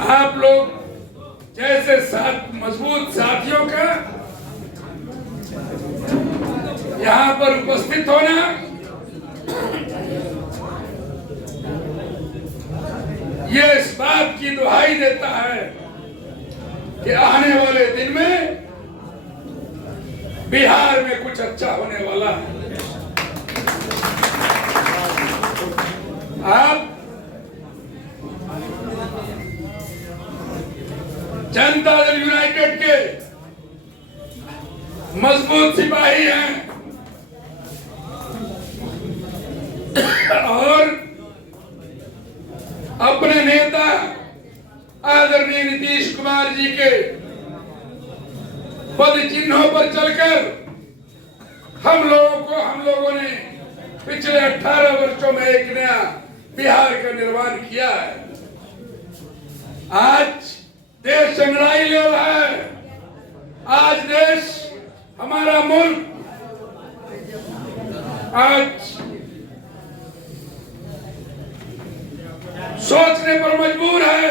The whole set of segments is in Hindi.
आप लोग जैसे साथ मजबूत साथियों का यहाँ पर उपस्थित होना ये इस बात की दुहाई देता है कि आने वाले दिन में बिहार में कुछ अच्छा होने वाला है। आप जनता दल यूनाइटेड के मजबूत सिपाही हैं और अपने नेता आदरणीय नीतीश कुमार जी के पद चिन्हों पर चलकर हम लोगों ने पिछले 18 वर्षों में एक नया बिहार का निर्माण किया है। आज देश अंगड़ाई ले रहा है। आज देश हमारा मुल्क आज सोचने पर मजबूर है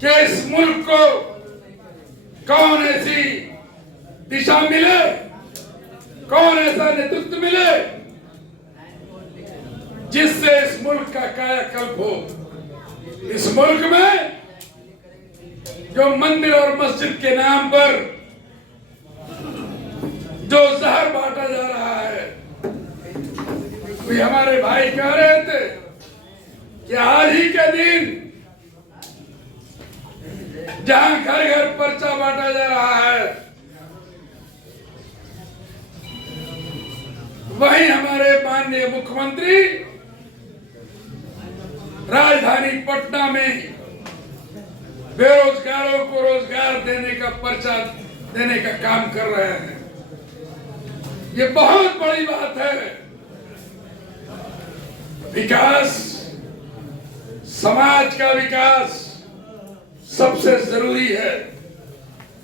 कि इस मुल्क को कौन ऐसी दिशा मिले, कौन ऐसा नेतृत्व मिले जिससे इस मुल्क का कायाकल्प हो। इस मुल्क में जो मंदिर और मस्जिद के नाम पर जो जहर बांटा जा रहा है, हमारे भाई कह रहे थे कि आज ही के दिन जहां घर घर पर्चा बांटा जा रहा है, वहीं हमारे माननीय मुख्यमंत्री राजधानी पटना में बेरोजगारों को रोजगार देने का पर्चा देने का काम कर रहे हैं। ये बहुत बड़ी बात है। विकास, समाज का विकास सबसे जरूरी है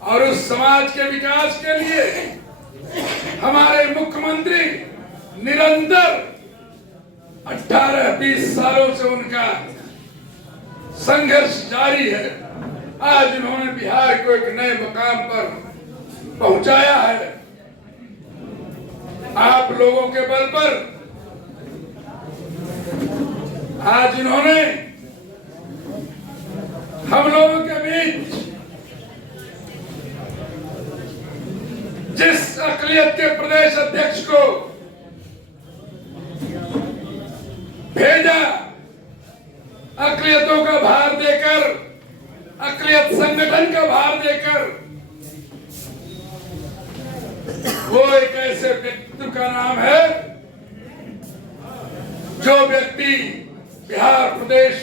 और उस समाज के विकास के लिए हमारे मुख्यमंत्री निरंतर 18-20 सालों से उनका संघर्ष जारी है। आज उन्होंने बिहार को एक नए मुकाम पर पहुंचाया है। आप लोगों के बल पर आज इन्होंने हम लोगों के बीच जिस अक़लियत के प्रदेश अध्यक्ष को भेजा, अक़लियतों का भार देकर, अक़लियत संगठन का भार देकर, वो एक ऐसे व्यक्तित्व का नाम है जो व्यक्ति बिहार प्रदेश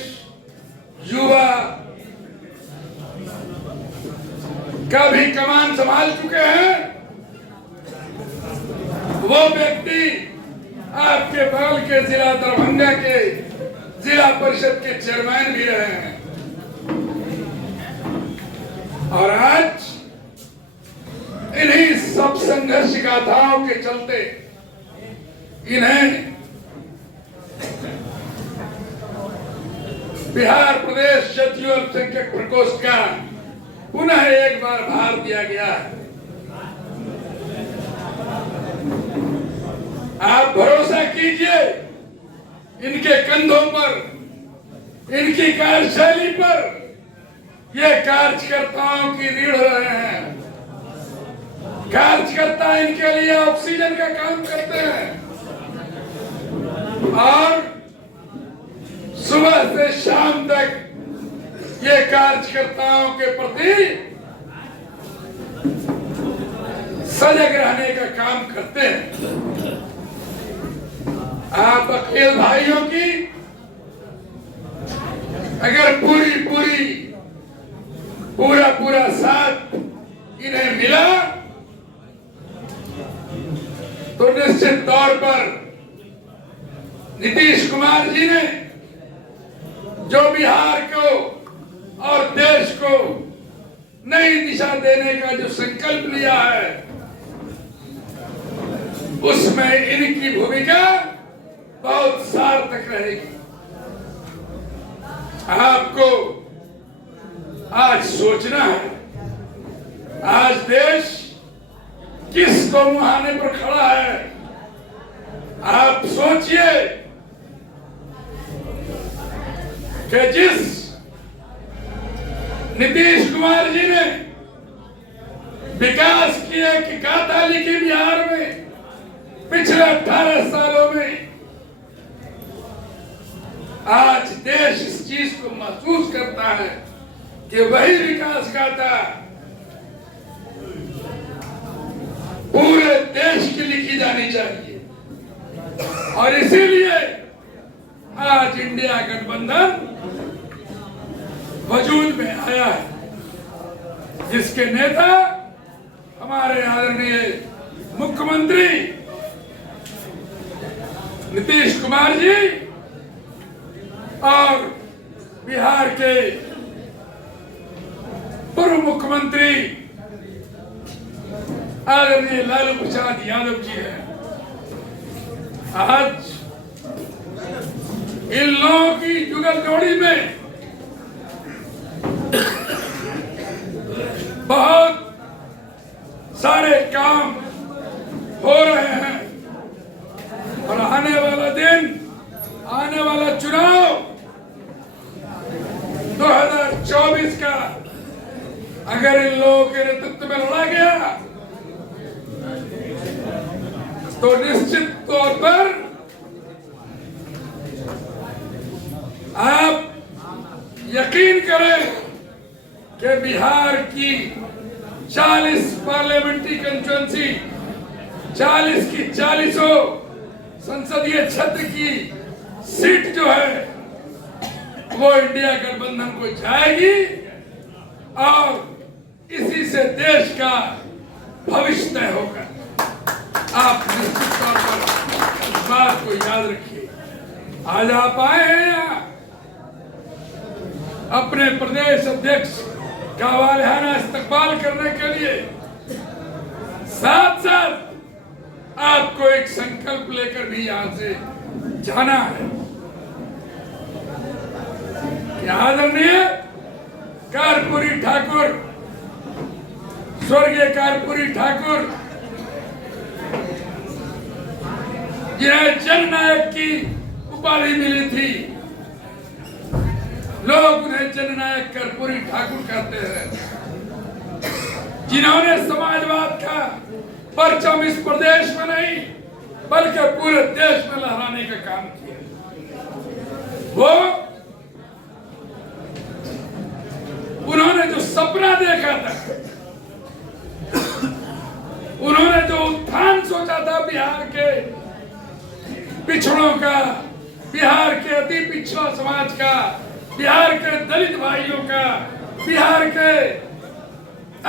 युवा का भी कमान संभाल चुके हैं। वो व्यक्ति आपके बगल के जिला दरभंगा के जिला परिषद के चेयरमैन भी रहे हैं और आज इन्हीं सब संघर्ष गाथाओं के चलते इन्हें बिहार प्रदेश जातीय अल्पसंख्यक प्रकोष्ठ का पुनः एक बार भार दिया गया है। आप भरोसा कीजिए इनके कंधों पर, इनकी कार्यशैली पर ये कार्यकर्ताओं की रीढ़ रहे हैं। कार्यकर्ता इनके लिए ऑक्सीजन का काम करते हैं और सुबह से शाम तक ये कार्यकर्ताओं के प्रति सजग रहने का काम करते हैं। आप अकेले भाइयों की अगर पूरा साथ इन्हें मिला तो निश्चित तौर पर नीतीश कुमार जी ने जो बिहार को और देश को नई दिशा देने का जो संकल्प लिया है, उसमें इनकी भूमिका बहुत सार्थक रहेगी। आपको आज सोचना है, आज देश किस को मुहाने पर खड़ा है। आप सोचिए कि जिस नीतीश कुमार जी ने विकास की एक गाथा लिखी बिहार में पिछले 18 सालों में, आज देश इस चीज को महसूस करता है कि वही विकास गाथा पूरे देश की लिखी जानी चाहिए। और इसीलिए आज इंडिया गठबंधन वजूद में आया है, जिसके नेता हमारे आदरणीय मुख्यमंत्री नीतीश कुमार जी और बिहार के पूर्व मुख्यमंत्री आदरणीय लालू प्रसाद यादव जी हैं। आज इन लोगों की जुगल जोड़ी में बहुत सारे काम हो रहे हैं और आने वाला दिन, आने वाला चुनाव 2024 का अगर इन लोगों के नेतृत्व में लड़ा गया तो निश्चित तौर पर आप यकीन करें कि बिहार की 40 पार्लियामेंट्री कंस्टिट्यूंसी, 40 की 40 संसदीय क्षेत्र की सीट जो है वो इंडिया गठबंधन को जाएगी और इसी से देश का भविष्य तय होगा। आप निश्चित तौर पर इस बात को याद रखिए। आज आप आए हैं यहाँ अपने प्रदेश अध्यक्ष का वालिहाना इस्तकबाल करने के लिए, साथ साथ आपको एक संकल्प लेकर भी यहाँ से जाना है कि आदरणीय कर्पूरी ठाकुर, स्वर्गीय कर्पूरी ठाकुर जिन्हें जननायक की उपाधि मिली थी, लोग उन्हें जननायक कर्पूरी ठाकुर कहते हैं, जिन्होंने समाजवाद का परचम इस प्रदेश में नहीं बल्कि पूरे देश में लहराने का काम किया। वो उन्होंने जो सपना देखा था, उन्होंने जो उत्थान सोचा था बिहार के पिछड़ों का, बिहार के अति पिछड़ा समाज का, बिहार के दलित भाइयों का, बिहार के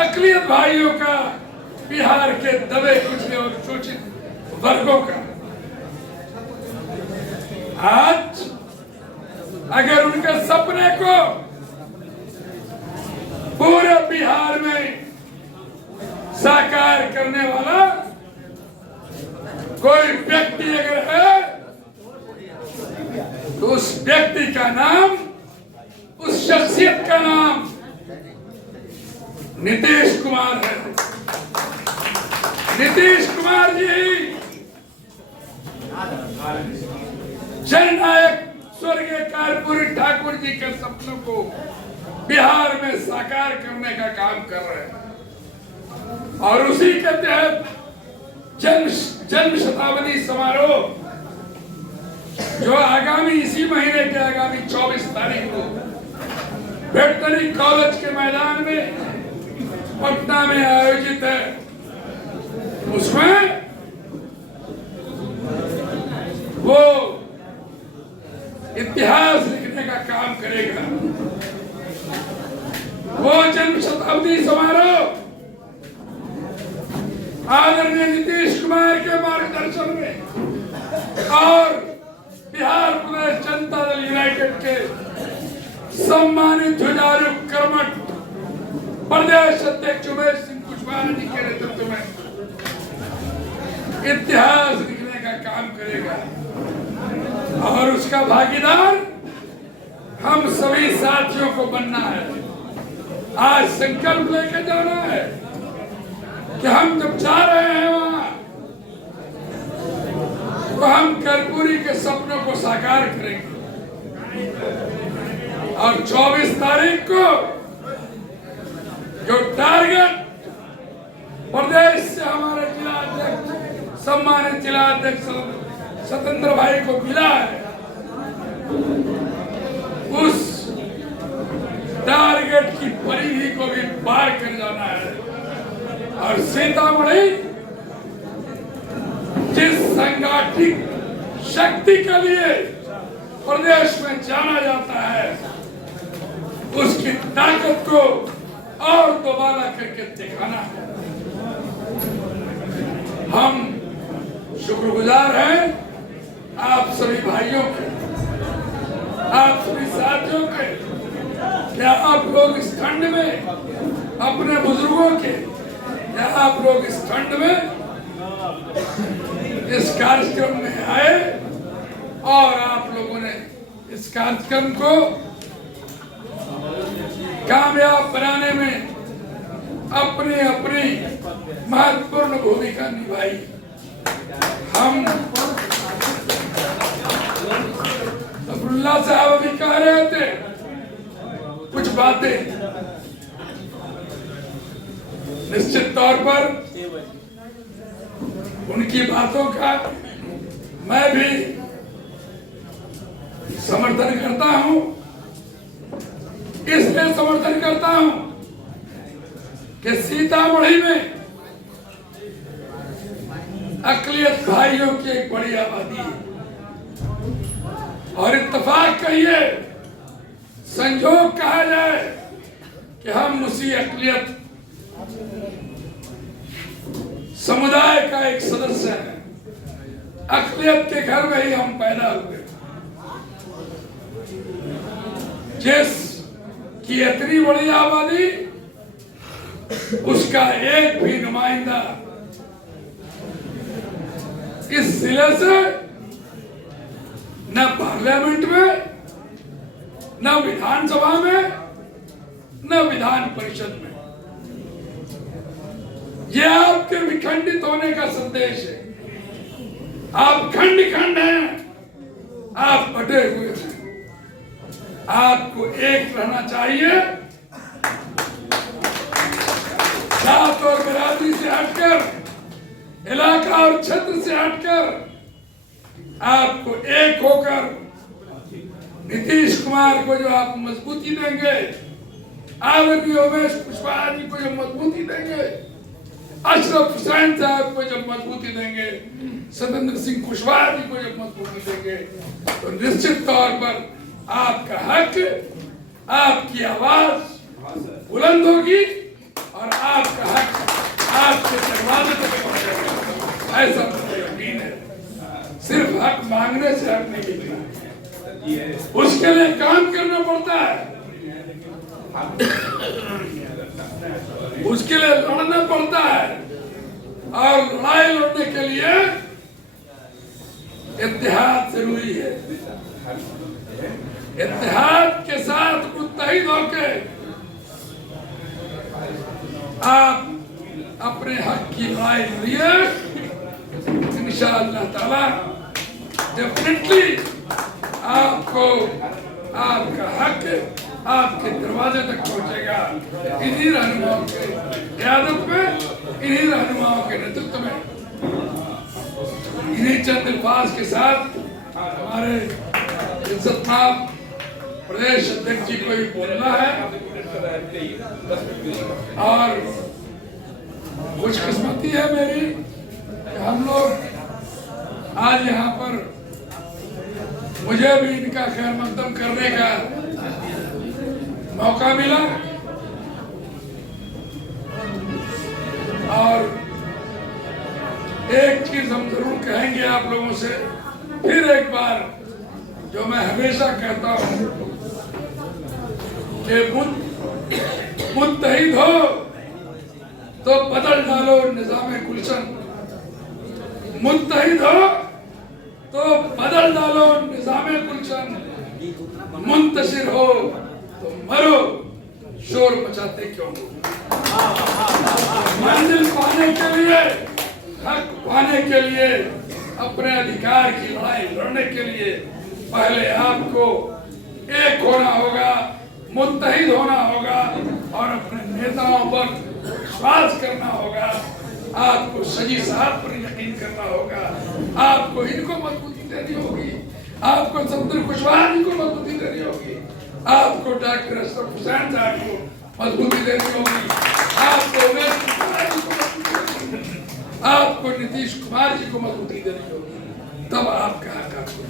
अकलियत भाइयों का, बिहार के दबे कुचले और शोषित वर्गों का, आज अगर उनके सपने को पूरे बिहार में साकार करने वाला कोई व्यक्ति अगर है तो उस व्यक्ति का नाम, उस शख्सियत का नाम नीतीश कुमार है। नीतीश कुमार जी जननायक स्वर्गीय कर्पूरी ठाकुर जी के सपनों को बिहार में साकार करने का काम कर रहे हैं और उसी के तहत जन्म शताब्दी समारोह जो आगामी इसी महीने के आगामी 24 तारीख को वेटनरी कॉलेज के मैदान में पटना में आयोजित है, उसमें वो इतिहास लिखने का काम करेगा। वो जन्म शताब्दी समारोह आदरणीय नीतीश कुमार के मार्गदर्शन में और बिहार प्रदेश जनता दल यूनाइटेड के सम्मानित जुझारू कर्मठ प्रदेश अध्यक्ष उमेश सिंह कुशवाहा जी के नेतृत्व में इतिहास लिखने का काम करेगा और उसका भागीदार हम सभी साथियों को बनना है। आज संकल्प लेकर जाना है कि हम जब जा रहे हैं वहां तो हम कर्पूरी के सपनों को साकार करेंगे। और 24 तारीख को जो टारगेट प्रदेश से हमारे जिला अध्यक्ष सम्मानित जिला अध्यक्ष सत्येंद्र भाई को मिला है, उस टारगेट की परिधि को भी पार कर जाना है। और सीतामढ़ी जिस संगठित शक्ति के लिए प्रदेश में जाना जाता है, उसकी ताकत को और दोबारा करके दिखाना है। हम शुक्रगुजार हैं आप सभी भाइयों के, आप सभी साथियों के, क्या आप लोग इस ठंड में अपने बुजुर्गों के, क्या आप लोग इस ठंड में इस कार्यक्रम में आए और आप लोगों ने इस कार्यक्रम को कामयाब बनाने में अपनी अपनी महत्वपूर्ण भूमिका निभाई। हम अब्दुल्ला साहब अभी कह रहे थे कुछ बातें, निश्चित तौर पर उनकी बातों का मैं भी समर्थन करता हूं। इसलिए समर्थन करता हूं कि सीतामढ़ी में अकलियत भाइयों की एक बड़ी आबादी है और इत्तेफाक कहिए, संजोग कहा जाए कि हम उसी अकलियत समुदाय का एक सदस्य है। अकलियत के घर में ही हम पैदा हुए, जिस की इतनी बड़ी आबादी, उसका एक भी नुमाइंदा इस जिले से न पार्लियामेंट में, न विधानसभा में, न विधान परिषद में। यह आपके विखंडित होने का संदेश है। आप खंड खंड हैं, आप बटे हुए हैं। आपको एक रहना चाहिए, जात और बिरादरी से हटकर, इलाका और क्षेत्र से हटकर आपको एक होकर नीतीश कुमार को जो आप मजबूती देंगे, आदरणीय उमेश कुशवाहा जी को जो मजबूती देंगे, अशरफ हुसैन साहब को जब मजबूती देंगे, सत्येंद्र सिंह कुशवाहा जी को जब मजबूती देंगे, तो निश्चित तौर पर आपका हक, आपकी आवाज बुलंद होगी और आपका हक आपके दरवाजे तक पहुंचेगा। ऐसा मुझे यकीन है। सिर्फ हक मांगने से हक नहीं मिलता, उसके लिए काम करना पड़ता है, उसके लिए लड़ना पड़ता है। और लड़ाई लड़ने के लिए इत्तेहाद जरूरी है। इत्तेहाद के साथ मुत्तहिद होकर आप अपने हक की लड़ाई लड़िए। इंशाअल्लाह ताला डेफिनेटली आपको आपका हक आपके दरवाजे तक पहुंचेगा। इन्हीं रहनुमाओं के क़यादत में, इन्हीं रहनुमाओं के नेतृत्व में, इन्हीं चंद अल्फाज के साथ हमारे इज्जतमाब प्रदेश अध्यक्ष जी को ही बोलना है। और खुशकिस्मती है मेरी कि हम लोग आज यहाँ पर, मुझे भी इनका खैर मकदम करने का मौका मिला। और एक चीज हम जरूर कहेंगे आप लोगों से, फिर एक बार, जो मैं हमेशा कहता हूं कि मुत्तहिद हो तो बदल डालो निजाम गुलशन, मुत्तहिद हो तो बदल डालो निजाम गुलशन। मुंतशिर हो तो मरो, शोर मचाते क्यों हो। मंजिल पाने के लिए, हक पाने के लिए, अपने अधिकार की लड़ाई लड़ने के लिए पहले आपको एक होना होगा, मुत्तहिद होना होगा और अपने नेताओं पर विश्वास करना होगा। आपको सजी साहब पर यकीन करना होगा, आपको इनको मजबूती देनी होगी, आपको सब्दुल कुशवाहा जी को मजबूती देनी होगी, आपको डॉक्टर अशरफ हुसैन साहब को मजबूती देनी होगी, आपको उमेश कुमार जी को मजबूती देनी होगी, आपको नीतीश कुमार जी को मजबूती देनी होगी, तब आपका हक आपको